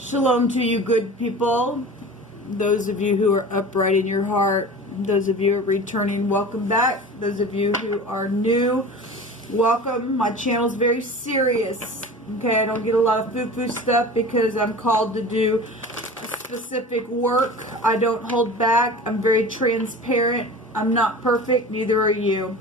Shalom to you, good people. Those of you who are upright in your heart, those of you who are returning, welcome back. Those of you who are new, welcome. My channel is very serious. Okay, I don't get a lot of foo-foo stuff because I'm called to do specific work. I don't hold back. I'm very transparent. I'm not perfect, neither are you.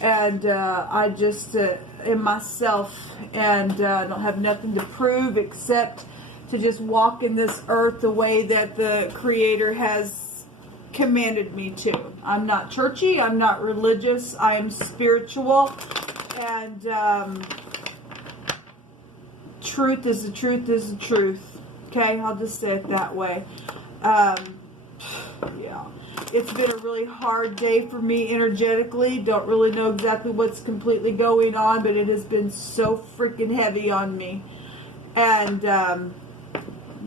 And I just am myself, and don't have nothing to prove except to just walk in this earth the way that the Creator has commanded me to. I'm not churchy, I'm not religious, I am spiritual, and truth is the truth is the truth. Okay, I'll just say it that way. Yeah, it's been a really hard day for me energetically. Don't really know exactly what's completely going on, but it has been so freaking heavy on me. And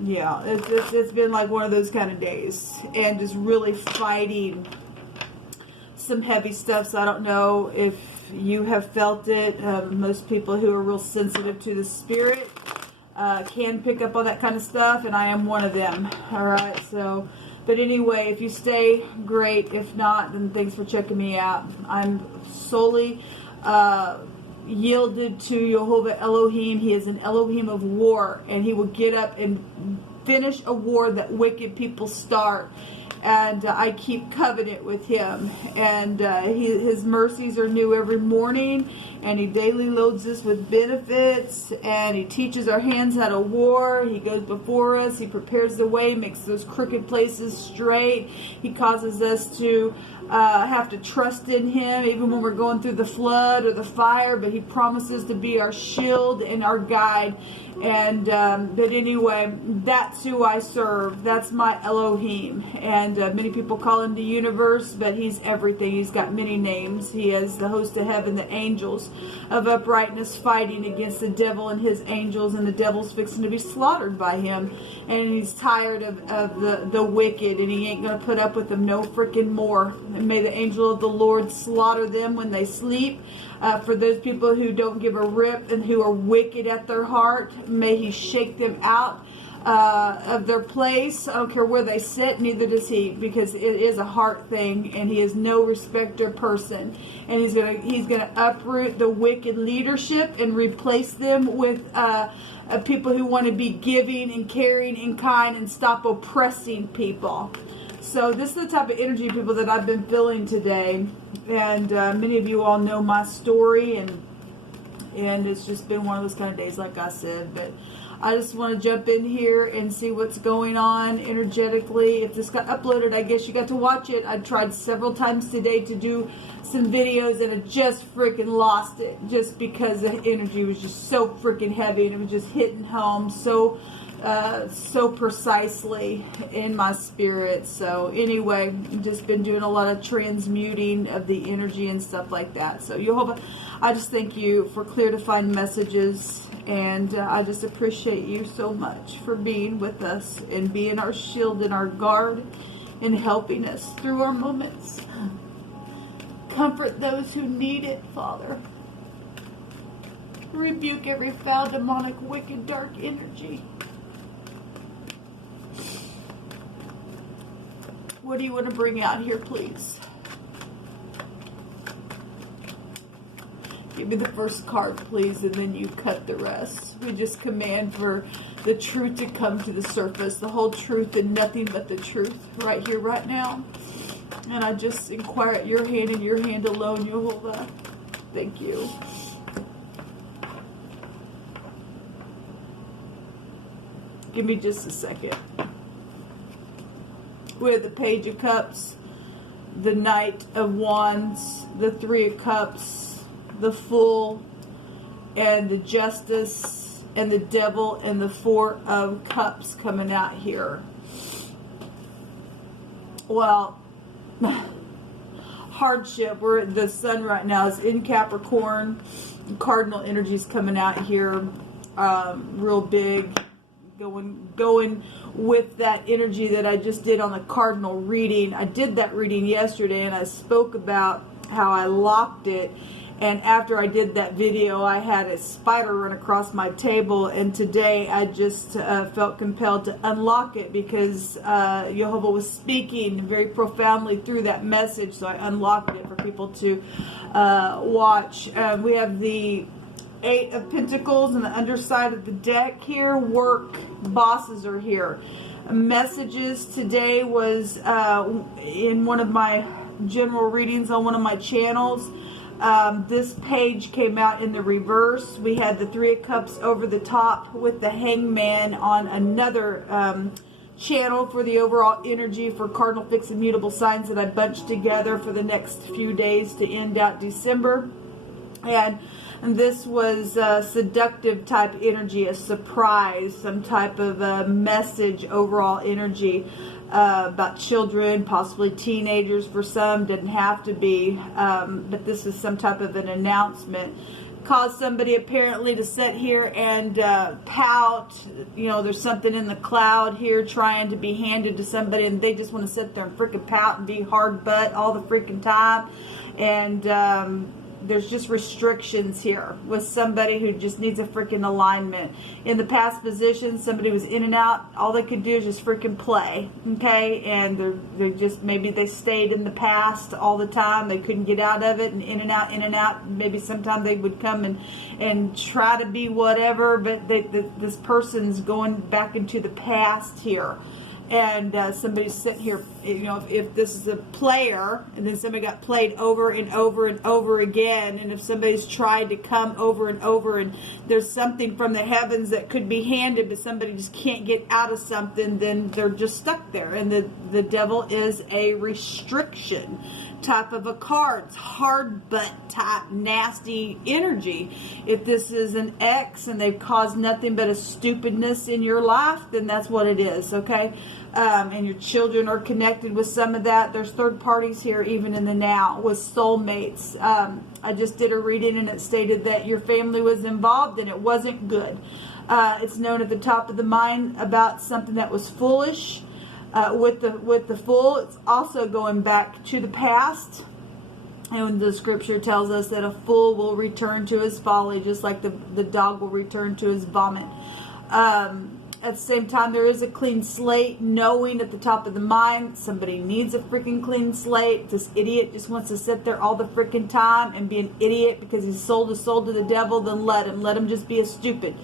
yeah, it's been like one of those kind of days, and just really fighting some heavy stuff. So I don't know if you have felt it. Most people who are real sensitive to the spirit can pick up on that kind of stuff, and I am one of them. All right, so but anyway, if you stay, great. If not, then thanks for checking me out. I'm solely yielded to Jehovah Elohim. He is an Elohim of war, and he will get up and finish a war that wicked people start. And I keep covenant with him, and his mercies are new every morning, and he daily loads us with benefits, and he teaches our hands how to war. He goes before us, he prepares the way, makes those crooked places straight. He causes us to have to trust in him even when we're going through the flood or the fire, but he promises to be our shield and our guide. And but anyway, that's who I serve. That's my Elohim. And many people call him the universe, but he's everything. He's got many names. He is the host of heaven, the angels of uprightness fighting against the devil and his angels, and the devil's fixing to be slaughtered by him. And he's tired of the wicked, and he ain't going to put up with them no freaking more. And may the angel of the Lord slaughter them when they sleep. For those people who don't give a rip and who are wicked at their heart, may he shake them out of their place. I don't care where they sit, neither does he, because it is a heart thing, and he is no respecter person. And he's gonna uproot the wicked leadership and replace them with people who want to be giving and caring and kind and stop oppressing people. So this is the type of energy, people, that I've been feeling today. And many of you all know my story, and it's just been one of those kind of days, like I said. But I just want to jump in here and see what's going on energetically. If this got uploaded, I guess you got to watch it. I tried several times today to do some videos, and I just freaking lost it, just because the energy was just so freaking heavy, and it was just hitting home so precisely in my spirit. So anyway, I've just been doing a lot of transmuting of the energy and stuff like that. So Jehovah, I just thank you for clear defined messages, and I just appreciate you so much for being with us and being our shield and our guard and helping us through our moments. Comfort those who need it, Father. Rebuke every foul, demonic, wicked, dark energy. What do you want to bring out here, please? Give me the first card, please, and then you cut the rest. We just command for the truth to come to the surface, the whole truth and nothing but the truth, right here, right now. And I just inquire at your hand and your hand alone, Jehovah. Thank you. Give me just a second. We have the Page of Cups, the Knight of Wands, the Three of Cups, the Fool, and the Justice, and the Devil, and the Four of Cups coming out here. Well, hardship. We're the sun right now is in Capricorn. Cardinal energy is coming out here, real big. Going with that energy that I just did on the cardinal reading. I did that reading yesterday, and I spoke about how I locked it, And after I did that video, I had a spider run across my table, and today I just felt compelled to unlock it because Jehovah was speaking very profoundly through that message, so I unlocked it for people to watch. We have the Eight of Pentacles on the underside of the deck here. Work bosses are here. Messages today was in one of my general readings on one of my channels. This page came out in the reverse. We had the Three of Cups over the top with the Hangman on another channel for the overall energy for cardinal fixed and mutable signs that I bunched together for the next few days to end out December. And this was a seductive type energy, a surprise, some type of message, overall energy about children, possibly teenagers for some, didn't have to be, but this is some type of an announcement. Caused somebody apparently to sit here and pout. You know, there's something in the cloud here trying to be handed to somebody, and they just want to sit there and freaking pout and be hard butt all the freaking time. And there's just restrictions here with somebody who just needs a freaking alignment. In the past position, somebody was in and out. All they could do is just freaking play, okay? And they're just, maybe they stayed in the past all the time. They couldn't get out of it, and in and out, in and out. Maybe sometime they would come and try to be whatever, but this person's going back into the past here. And somebody's sitting here, you know, if this is a player, and then somebody got played over and over and over again, and if somebody's tried to come over and over, and there's something from the heavens that could be handed, but somebody just can't get out of something, then they're just stuck there. And the devil is a restriction type of a card. It's hard butt type nasty energy. If this is an ex and they've caused nothing but a stupidness in your life, then that's what it is, okay? And your children are connected with some of that. There's third parties here even in the now with soulmates. I just did a reading and it stated that your family was involved and it wasn't good. It's known at the top of the mind about something that was foolish. With the Fool, it's also going back to the past. And the scripture tells us that a fool will return to his folly, just like the dog will return to his vomit. At the same time, there is a clean slate, knowing at the top of the mind somebody needs a freaking clean slate. This idiot just wants to sit there all the freaking time and be an idiot because he's sold his soul to the devil. Then let him just be a stupid.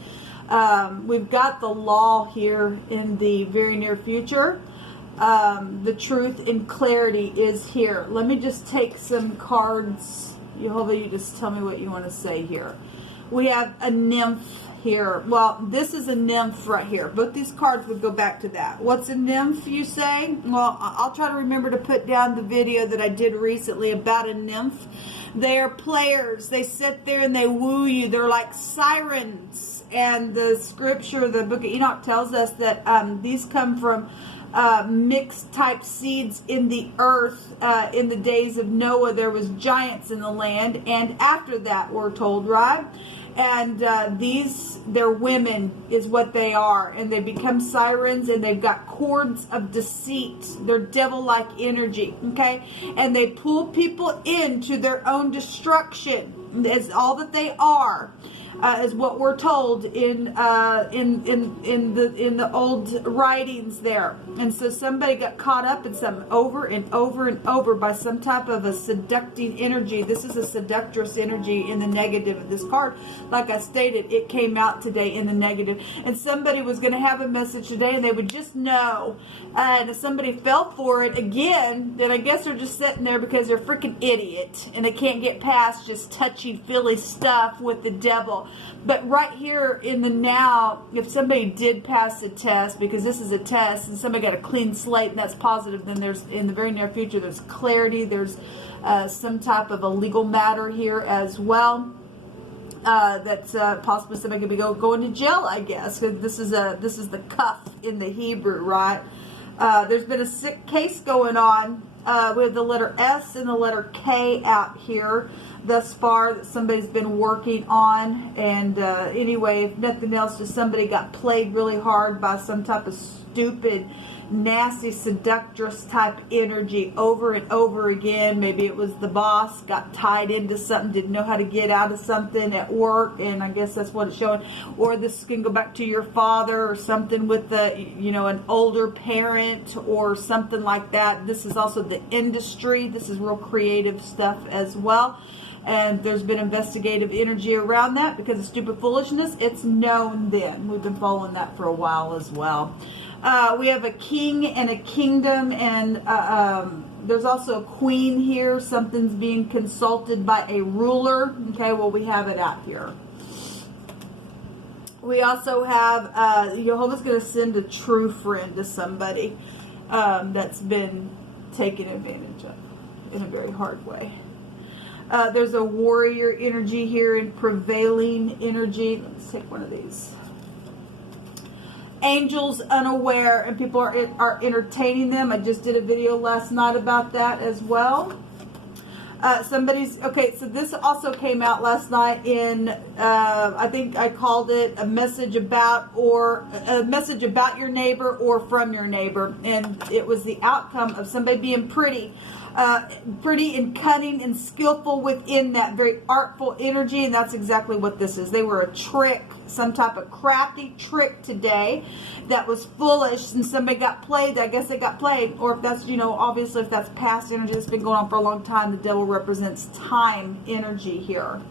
We've got the law here in the very near future. The truth and clarity is here. Let me just take some cards. Jehovah, you just tell me what you want to say here. We have a nymph here. Well, this is a nymph right here. Both these cards would go back to that. What's a nymph, you say? Well, I'll try to remember to put down the video that I did recently about a nymph. They are players. They sit there and they woo you. They're like sirens. And the scripture, the book of Enoch tells us that these come from mixed type seeds in the earth. In the days of Noah, there was giants in the land, and after that, we're told, right? And they're women is what they are, and they become sirens, and they've got cords of deceit. They're devil-like energy, okay? And they pull people into their own destruction. Is all that they are. Is what we're told in the old writings there. And so somebody got caught up in something over and over and over by some type of a seducting energy. This is a seductress energy in the negative of this card. Like I stated, it came out today in the negative. And somebody was going to have a message today and they would just know. And if somebody fell for it again, then I guess they're just sitting there because they're a freaking idiot. And they can't get past just touchy-feely stuff with the devil. But right here in the now, if somebody did pass the test, because this is a test, and somebody got a clean slate, and that's positive, then there's, in the very near future, there's clarity, there's some type of a legal matter here as well. That's possibly somebody could be going to jail, I guess, because this is the cuff in the Hebrew, right? There's been a sick case going on. We have the letter S and the letter K out here thus far that somebody's been working on. And anyway, if nothing else, just somebody got played really hard by some type of stupid nasty, seductress type energy over and over again. Maybe it was the boss, got tied into something, didn't know how to get out of something at work, and I guess that's what it's showing. Or this can go back to your father or something with the, you know, an older parent or something like that. This is also the industry. This is real creative stuff as well. And there's been investigative energy around that because of stupid foolishness. It's known then. We've been following that for a while as well. We have a king and a kingdom, and there's also a queen here. Something's being consulted by a ruler. Okay, well, we have it out here. We also have Jehovah's going to send a true friend to somebody that's been taken advantage of in a very hard way. There's a warrior energy here and prevailing energy. Let's take one of these. Angels unaware, and people are entertaining them. I just did a video last night about that as well. Okay, so this also came out last night in, I think I called it a message about your neighbor or from your neighbor. And it was the outcome of somebody being pretty and cunning and skillful within that very artful energy. And that's exactly what this is. They were a trick, some type of crafty trick today that was foolish, and somebody got played. I guess they got played. Or if that's, you know, obviously if that's past energy that's been going on for a long time, the devil represents time energy here.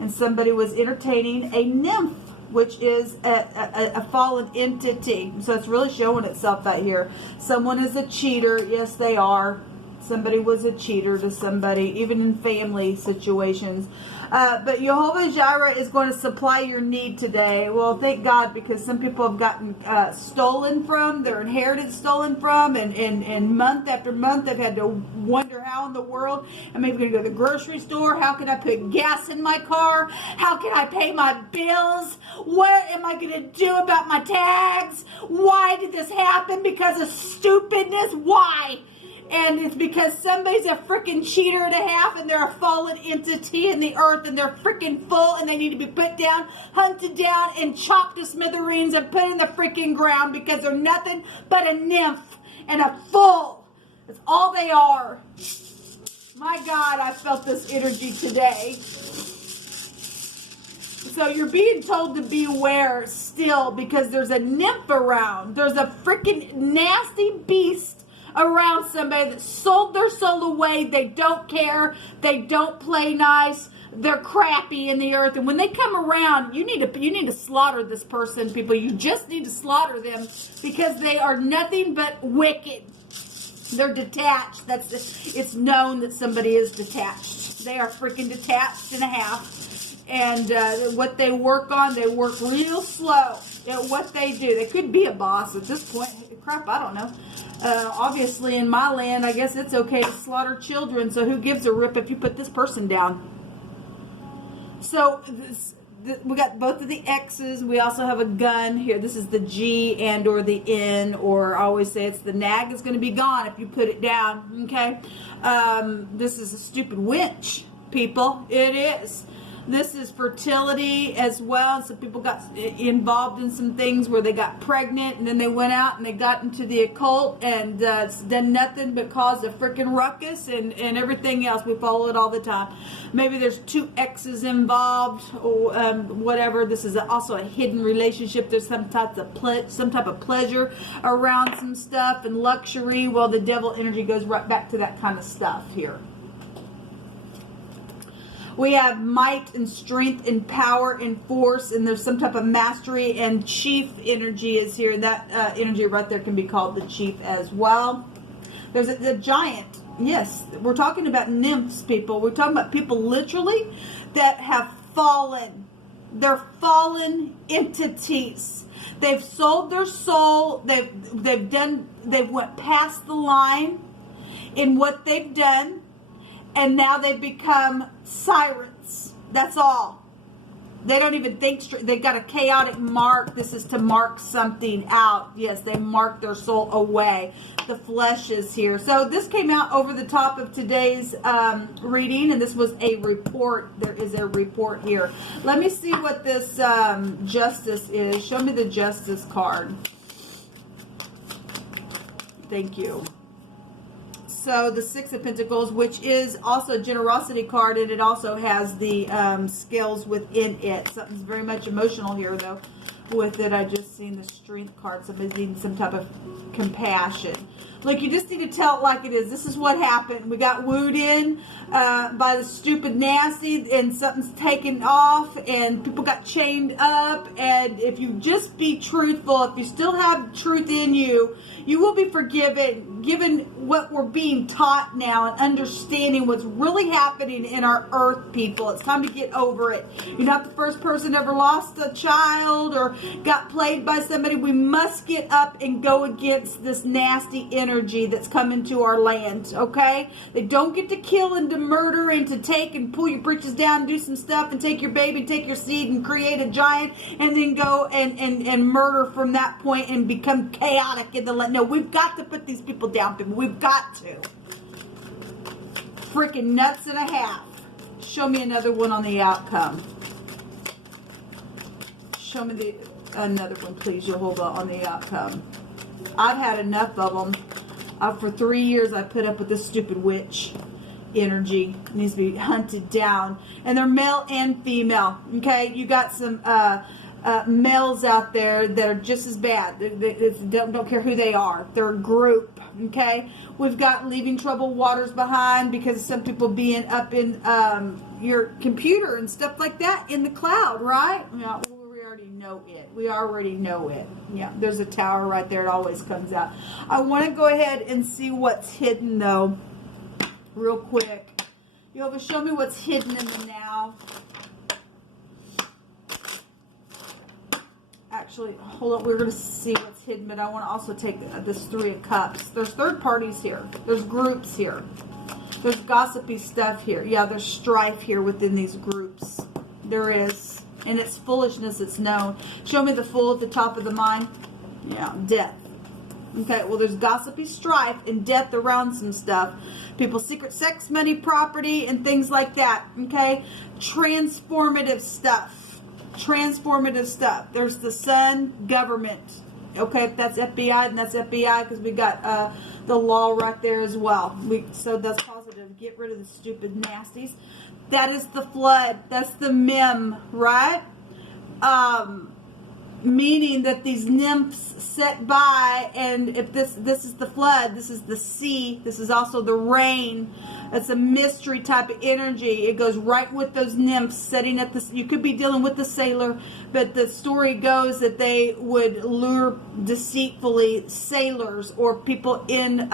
And somebody was entertaining a nymph, which is a fallen entity. So it's really showing itself out here. Someone is a cheater. Yes, they are. Somebody was a cheater to somebody, even in family situations. But Jehovah Jireh is going to supply your need today. Well, thank God, because some people have gotten stolen from, their inheritance stolen from, and month after month they've had to wonder how in the world am I going to go to the grocery store? How can I put gas in my car? How can I pay my bills? What am I going to do about my tags? Why did this happen? Because of stupidness? Why? And it's because somebody's a freaking cheater and a half, and they're a fallen entity in the earth, and they're freaking full, and they need to be put down, hunted down, and chopped to smithereens and put in the freaking ground because they're nothing but a nymph and a fool. That's all they are. My God, I felt this energy today. So you're being told to beware still because there's a nymph around. There's a freaking nasty beast around somebody that sold their soul away. They don't care. They don't play nice. They're crappy in the earth. And when they come around, you need to slaughter this person, people. You just need to slaughter them because they are nothing but wicked. They're detached. It's known that somebody is detached. They are freaking detached and a half. And what they work on, they work real slow at what they do. They could be a boss at this point. Crap, I don't know. Obviously, in my land, I guess it's okay to slaughter children, so who gives a rip if you put this person down? So, we got both of the X's. We also have a gun here. This is the G and or the N, or I always say it's the nag is going to be gone if you put it down, okay? This is a stupid winch, people. It is. This is fertility as well. So people got involved in some things where they got pregnant, and then they went out and they got into the occult, and it's done nothing but cause a freaking ruckus and everything else. We follow it all the time. Maybe there's two X's involved, or whatever. This is also a hidden relationship. There's some type of pleasure around some stuff and luxury. Well, the devil energy goes right back to that kind of stuff here. We have might and strength and power and force, and there's some type of mastery, and chief energy is here. That energy right there can be called the chief as well. There's a giant. Yes, we're talking about nymphs, people. We're talking about people literally that have fallen. They're fallen entities. They've sold their soul. They've went past the line in what they've done. And now they've become sirens. That's all. They don't even think straight. They've got a chaotic mark. This is to mark something out. Yes, they mark their soul away. The flesh is here. So this came out over the top of today's reading, and this was a report. There is a report here. Let me see what this justice is. Show me the justice card. Thank you. So the Six of Pentacles, which is also a generosity card, and it also has the scales within it. Something's very much emotional here, though. With it, I just seen the Strength card. Somebody's needing some type of compassion. Look, you just need to tell it like it is. This is what happened. We got wooed in by the stupid nasty, and something's taken off, and people got chained up. And if you just be truthful, if you still have truth in you, you will be forgiven, given what we're being taught now and understanding what's really happening in our earth, people. It's time to get over it. You're not the first person ever lost a child or got played by somebody. We must get up and go against this nasty energy that's coming to our land, okay? They don't get to kill and to murder and to take and pull your britches down and do some stuff and take your baby, take your seed and create a giant and then go and murder from that point and become chaotic in the land. No, we've got to put these people down, people. We've got to. Freaking nuts and a half. Show me another one on the outcome. Show me another one, please. You'll hold on the outcome. I've had enough of them. For 3 years, I put up with this stupid witch energy. It needs to be hunted down. And they're male and female. Okay? You got some males out there that are just as bad. They don't care who they are. They're a group. Okay? We've got leaving troubled waters behind because of some people being up in your computer and stuff like that in the cloud, right? Yeah. We already know it. Yeah, there's a tower right there. It always comes out. I want to go ahead and see what's hidden, though, real quick. You'll show me what's hidden in the now. Actually, hold on. We're going to see what's hidden, but I want to also take this Three of Cups. There's third parties here. There's groups here. There's gossipy stuff here. Yeah, there's strife here within these groups. There is. And it's foolishness, it's known. Show me the Fool at the top of the mind. Yeah, death. Okay, well, there's gossipy strife and death around some stuff. People's secret sex, money, property, and things like that. Okay, transformative stuff. Transformative stuff. There's the Sun, government. Okay, if that's FBI, then that's FBI because we got the law right there as well. So that's positive. Get rid of the stupid nasties. That is the Flood. That's the mem, right? Meaning that these nymphs set by, and if this is the Flood, this is the sea, this is also the rain. It's a mystery type of energy. It goes right with those nymphs setting at this. You could be dealing with the sailor, but the story goes that they would lure deceitfully sailors or people in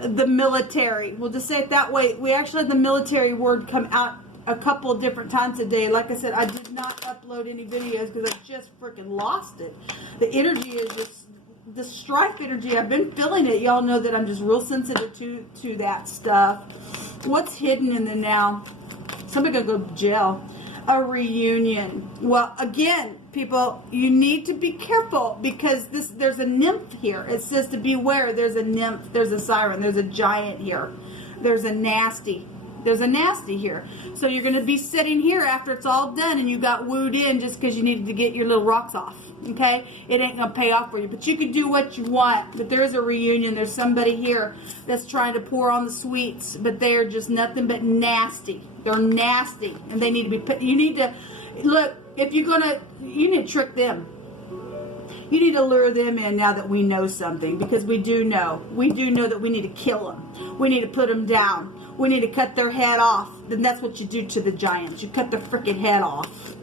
the military. We'll just say it that way. We actually had the military word come out a couple of different times a day. Like I said, I did not upload any videos because I just freaking lost it. The energy is just the strife energy. I've been feeling it. Y'all know that I'm just real sensitive to that stuff. What's hidden in the now? Somebody gonna go to jail. A reunion. Well, again, people, you need to be careful because there's a nymph here. It says to beware. There's a nymph. There's a siren. There's a giant here. There's a nasty. There's a nasty here. So you're going to be sitting here after it's all done and you got wooed in just because you needed to get your little rocks off. Okay? It ain't going to pay off for you. But you can do what you want. But there is a reunion. There's somebody here that's trying to pour on the sweets. But they are just nothing but nasty. They're nasty. And they need to be put. You need to, look, if you're going to, you need to trick them. You need to lure them in now that we know something. Because we do know. We do know that we need to kill them. We need to put them down. We need to cut their head off. Then that's what you do to the giants. You cut their freaking head off.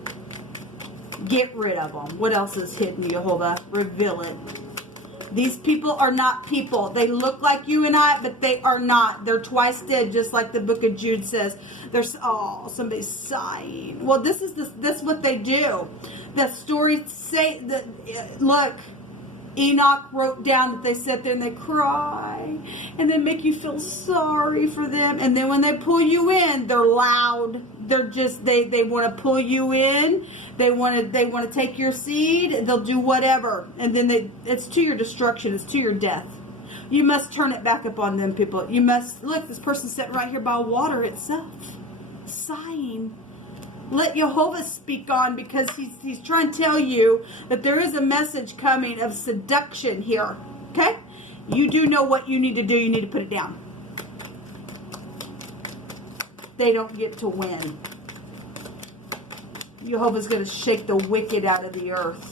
Get rid of them. What else is hidden, Jehovah? Reveal it. These people are not people. They look like you and I, but they are not. They're twice dead, just like the book of Jude says. There's, oh, somebody's sighing. Well, this is what they do. The story say that. Look. Enoch wrote down that they sit there and they cry and they make you feel sorry for them, and then when they pull you in, they're loud. They're just they want to pull you in. They want to take your seed. They'll do whatever, and then it's to your destruction. It's to your death. You must turn it back up on them, people. You must look. This person's sitting right here by water itself, sighing. Let Jehovah speak on, because he's trying to tell you that there is a message coming of seduction here. Okay? You do know what you need to do. You need to put it down. They don't get to win. Jehovah's going to shake the wicked out of the earth.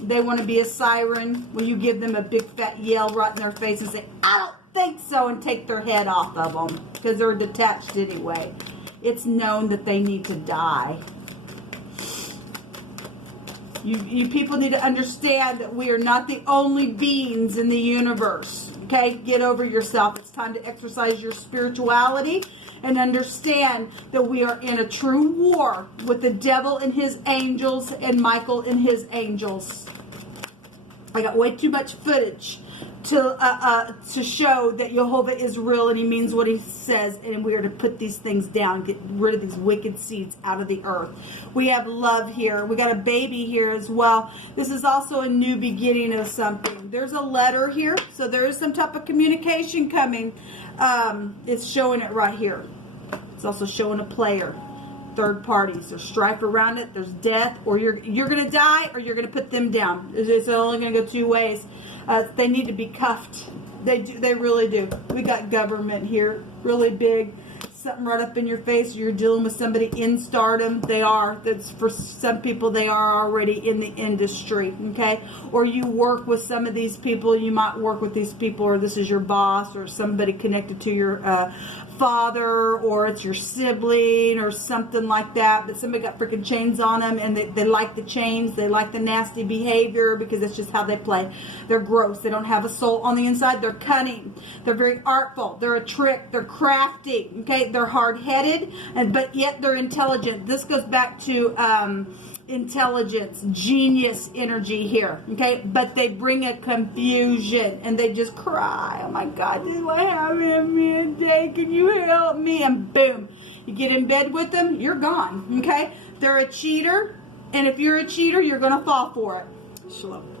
They want to be a siren when you give them a big fat yell right in their face and say, I don't think so, and take their head off of them because they're detached anyway. It's known that they need to die. You people need to understand that we are not the only beings in the universe. Okay? Get over yourself. It's time to exercise your spirituality and understand that we are in a true war with the devil and his angels and Michael and his angels. I got way too much footage to show that Jehovah is real and he means what he says, and we are to put these things down, get rid of these wicked seeds out of the earth. We have love here. We got a baby here as well. This is also a new beginning of something. There's a letter here, so there is some type of communication coming. It's showing it right here. It's also showing a player. Third parties. There's strife around it. There's death, or you're going to die, or you're going to put them down. It's only going to go two ways. They need to be cuffed. They really do. We got government here, really big. Something right up in your face. You're dealing with somebody in stardom. They are. That's for some people. They are already in the industry. Okay, or you work with some of these people. You might work with these people, or this is your boss, or somebody connected to your father, or it's your sibling or something like that, but somebody got freaking chains on them, and they like the chains, they like the nasty behavior because that's just how they play. They're gross. They don't have a soul on the inside. They're cunning. They're very artful. They're a trick. They're crafty. Okay, they're hard-headed, but yet they're intelligent. This goes back to intelligence, genius energy here, okay? But they bring a confusion, and they just cry, oh my God, do I have him in day? Can you help me? And boom, you get in bed with them, you're gone, okay? They're a cheater, and if you're a cheater, you're going to fall for it. Shalom.